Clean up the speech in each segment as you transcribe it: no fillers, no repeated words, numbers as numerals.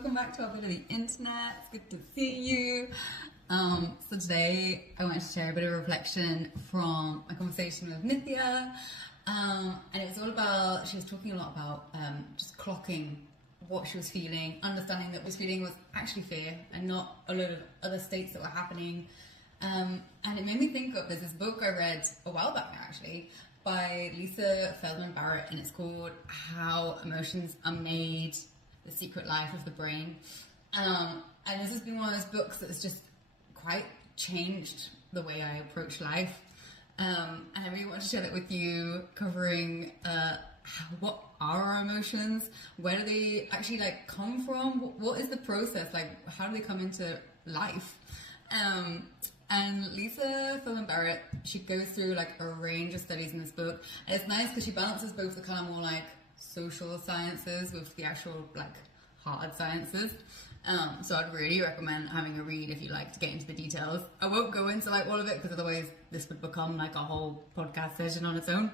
welcome back to our bit of the internet. It's good to see you. So today I wanted to share a bit of reflection from a conversation with Nithya, and it was all about, she was talking a lot about just clocking what she was feeling, understanding that what she was feeling was actually fear and not a load of other states that were happening. And it made me think of, there's this book I read a while back now actually, by Feldman Barrett, and it's called How Emotions Are Made, The Secret Life of the Brain. And this has been one of those books that has just quite changed the way I approach life. And I really want to share that with you, covering what are our emotions, where do they actually come from, what is the process, how do they come into life? And Feldman Barrett, she goes through a range of studies in this book, and it's nice because she balances both the kind of more social sciences with the actual hard sciences. So I'd really recommend having a read if you like to get into the details. I won't go into all of it because otherwise this would become a whole podcast session on its own.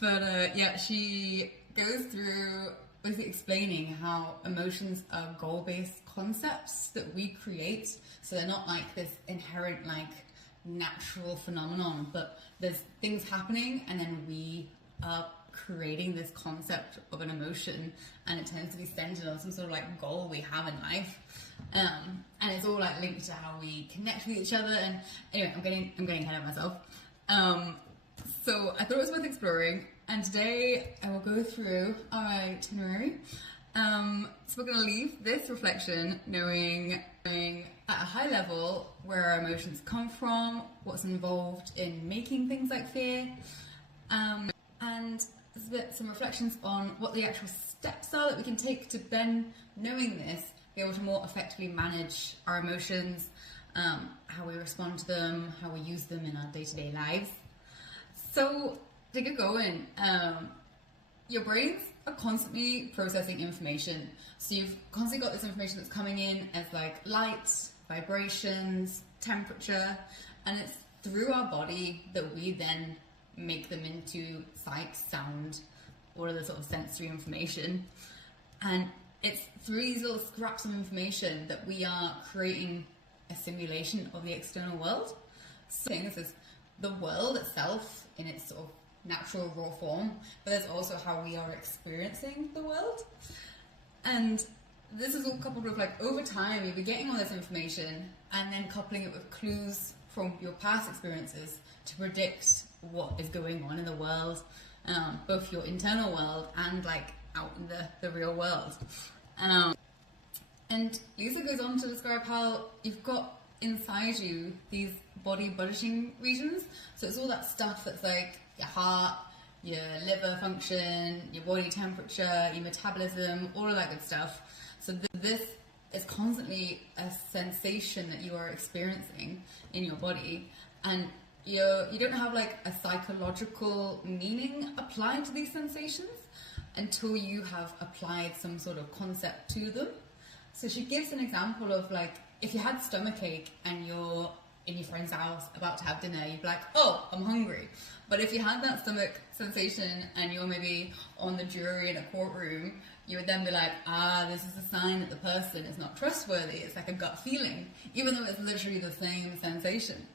But she goes through basically explaining how emotions are goal-based concepts that we create. So they're not this inherent natural phenomenon, but there's things happening and then we are creating this concept of an emotion, and it tends to be centered on some sort of goal we have in life. And it's all linked to how we connect with each other. And anyway, I'm getting ahead of myself. So I thought it was worth exploring, and today I will go through our itinerary. So we're going to leave this reflection knowing at a high level where our emotions come from, what's involved in making things like fear, and some reflections on what the actual steps are that we can take to then, knowing this, be able to more effectively manage our emotions, how we respond to them, how we use them in our day-to-day lives. So to get going, your brains are constantly processing information. So you've constantly got this information that's coming in as light, vibrations, temperature, and it's through our body that we then make them into sight, sound, all of the sort of sensory information. And it's through these little scraps of information that we are creating a simulation of the external world. So this is the world itself in its sort of natural raw form, but there's also how we are experiencing the world. And this is all coupled with over time you'll be getting all this information and then coupling it with clues from your past experiences to predict what is going on in the world, both your internal world and out in the real world. And Lisa goes on to describe how you've got inside you these body budgeting regions. So it's all that stuff that's your heart, your liver function, your body temperature, your metabolism, all of that good stuff. So this is constantly a sensation that you are experiencing in your body, and you don't have a psychological meaning applied to these sensations until you have applied some sort of concept to them. So she gives an example of if you had stomachache and you're in your friend's house about to have dinner, you'd be oh, I'm hungry. But if you had that stomach sensation and you're maybe on the jury in a courtroom, you would then be this is a sign that the person is not trustworthy. It's a gut feeling, even though it's literally the same sensation,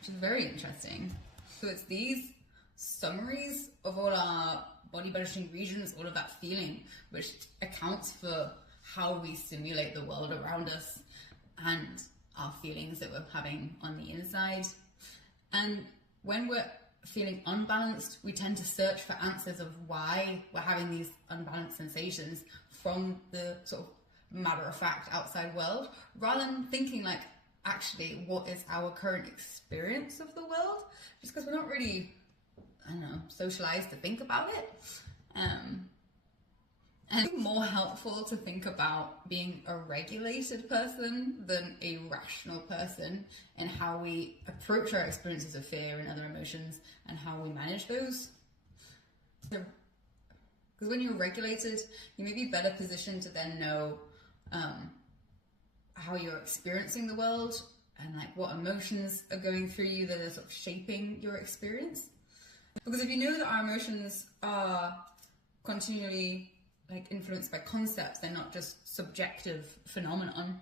which is very interesting. So it's these summaries of all our body budgeting regions, all of that feeling, which accounts for how we simulate the world around us and our feelings that we're having on the inside. And when we're feeling unbalanced, we tend to search for answers of why we're having these unbalanced sensations from the sort of matter-of-fact outside world, rather than thinking actually, what is our current experience of the world? Just because we're not really, socialized to think about it. And it's more helpful to think about being a regulated person than a rational person, and how we approach our experiences of fear and other emotions and how we manage those. Because when you're regulated, you may be better positioned to then know how you're experiencing the world and what emotions are going through you that are sort of shaping your experience. Because if you know that our emotions are continually like influenced by concepts, they're not just subjective phenomenon,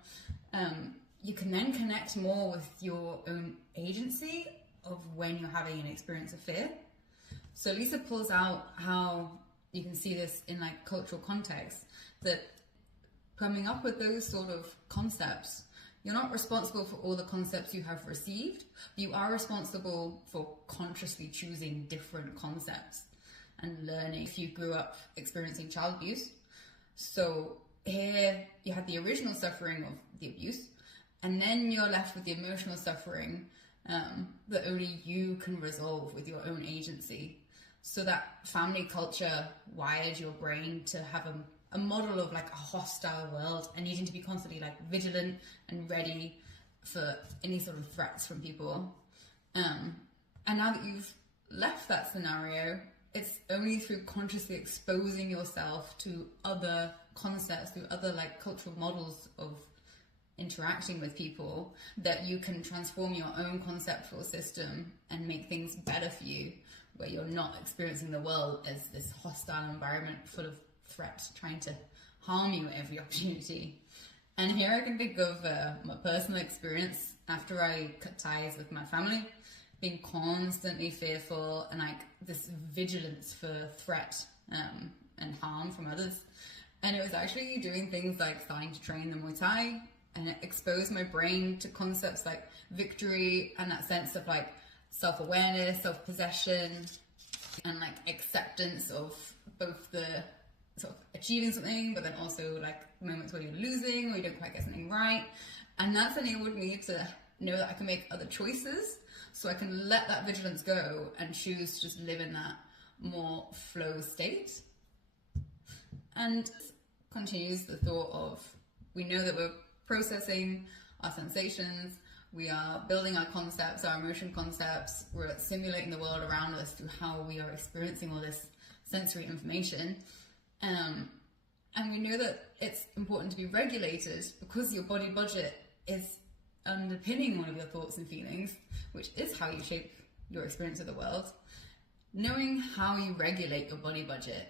you can then connect more with your own agency of when you're having an experience of fear. So Lisa pulls out how you can see this in like cultural context, that coming up with those sort of concepts, you're not responsible for all the concepts you have received, but you are responsible for consciously choosing different concepts and learning. If you grew up experiencing child abuse, so here you had the original suffering of the abuse, and then you're left with the emotional suffering that only you can resolve with your own agency. So that family culture wired your brain to have a model of like a hostile world and needing to be constantly like vigilant and ready for any sort of threats from people. And now that you've left that scenario, it's only through consciously exposing yourself to other concepts, through other like cultural models of interacting with people, that you can transform your own conceptual system and make things better for you, where you're not experiencing the world as this hostile environment full of threats trying to harm you at every opportunity. And here I can think of my personal experience after I cut ties with my family, being constantly fearful and like this vigilance for threat and harm from others. And it was actually doing things like starting to train the Muay Thai, and it exposed my brain to concepts like victory and that sense of like self-awareness, self-possession, and like acceptance of both the sort of achieving something, but then also like moments where you're losing or you don't quite get something right. And that's enabled me to know that I can make other choices, so I can let that vigilance go and choose to just live in that more flow state. And continues the thought of, we know that we're processing our sensations, we are building our concepts, our emotion concepts, we're simulating the world around us through how we are experiencing all this sensory information. And we know that it's important to be regulated because your body budget is underpinning all of your thoughts and feelings, which is how you shape your experience of the world. Knowing how you regulate your body budget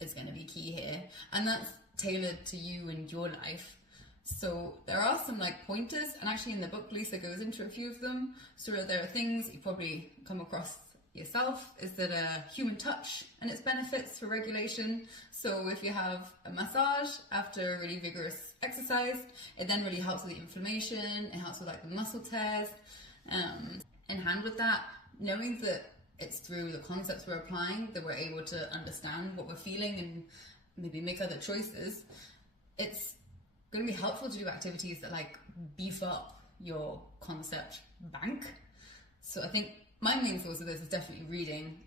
is going to be key here, and that's tailored to you and your life. So there are some like pointers, and actually in the book Lisa goes into a few of them. So there are things you probably come across yourself, is that human touch and its benefits for regulation. So if you have a massage after a really vigorous exercise, it then really helps with the inflammation, it helps with like the muscle tears. In hand with that, knowing that it's through the concepts we're applying that we're able to understand what we're feeling and maybe make other choices, it's going to be helpful to do activities that like beef up your concept bank. So I think my main source of this is definitely reading,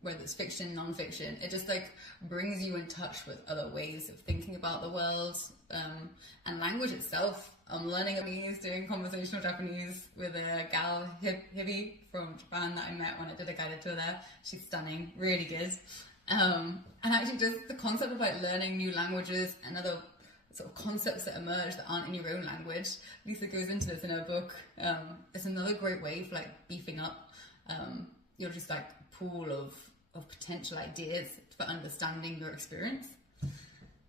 whether it's fiction, non-fiction. It just like brings you in touch with other ways of thinking about the world, and language itself. I'm learning Japanese, doing conversational Japanese with a gal, Hibi from Japan, that I met when I did a guided tour there. She's stunning, really good. And actually just the concept of like learning new languages and other sort of concepts that emerge that aren't in your own language. Lisa goes into this in her book. It's another great way for like beefing up your just like pool of potential ideas for understanding your experience.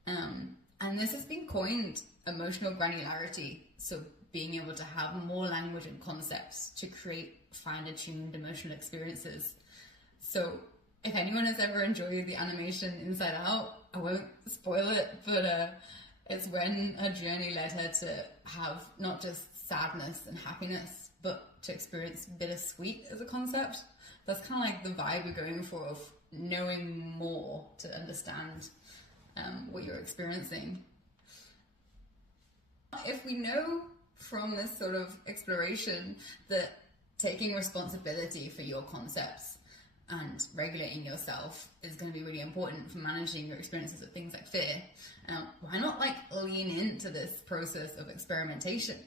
And this has been coined emotional granularity. So being able to have more language and concepts to create fine-tuned emotional experiences. So if anyone has ever enjoyed the animation Inside Out, I won't spoil it, but it's when her journey led her to have not just sadness and happiness, but to experience bittersweet as a concept. That's kind of like the vibe we're going for, of knowing more to understand what you're experiencing. If we know from this sort of exploration that taking responsibility for your concepts and regulating yourself is going to be really important for managing your experiences of things like fear, why not like lean into this process of experimentation?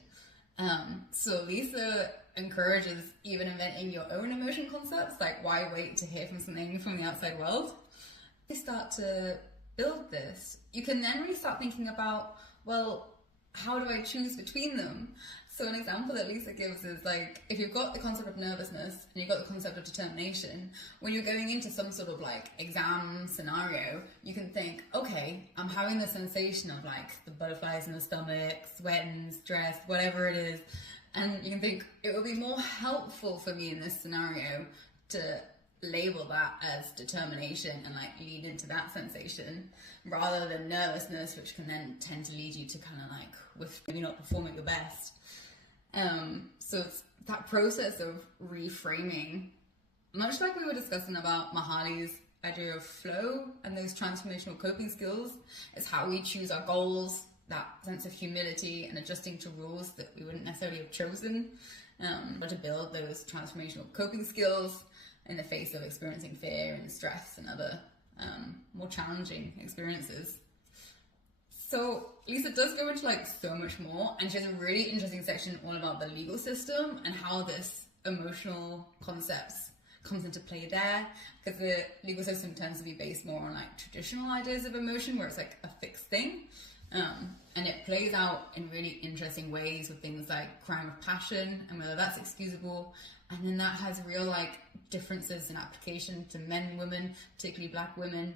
So Lisa encourages even inventing your own emotion concepts. Like, why wait to hear from something from the outside world? You start to build this, you can then really start thinking about, well, how do I choose between them? So an example that Lisa gives is like, if you've got the concept of nervousness and you've got the concept of determination, when you're going into some sort of like exam scenario, you can think, okay, I'm having the sensation of like the butterflies in the stomach, sweating, stress, whatever it is. And you can think it would be more helpful for me in this scenario to label that as determination and like lead into that sensation rather than nervousness, which can then tend to lead you to kind of like with maybe not perform at your best. So it's that process of reframing, much like we were discussing about Mahali's idea of flow and those transformational coping skills. It's how we choose our goals, that sense of humility and adjusting to rules that we wouldn't necessarily have chosen, but to build those transformational coping skills in the face of experiencing fear and stress and other more challenging experiences. So Lisa does go into like so much more, and she has a really interesting section all about the legal system and how this emotional concepts comes into play there, because the legal system tends to be based more on like traditional ideas of emotion where it's like a fixed thing, and it plays out in really interesting ways with things like crime of passion and whether that's excusable, and then that has real like differences in application to men and women, particularly Black women.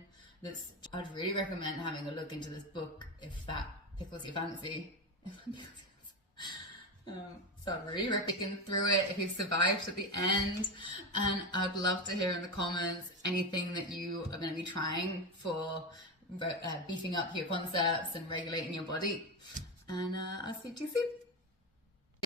I'd really recommend having a look into this book if that tickles your fancy. So I'd really recommend picking through it if you've survived at the end, and I'd love to hear in the comments anything that you are going to be trying for beefing up your concepts and regulating your body, and I'll speak to you soon.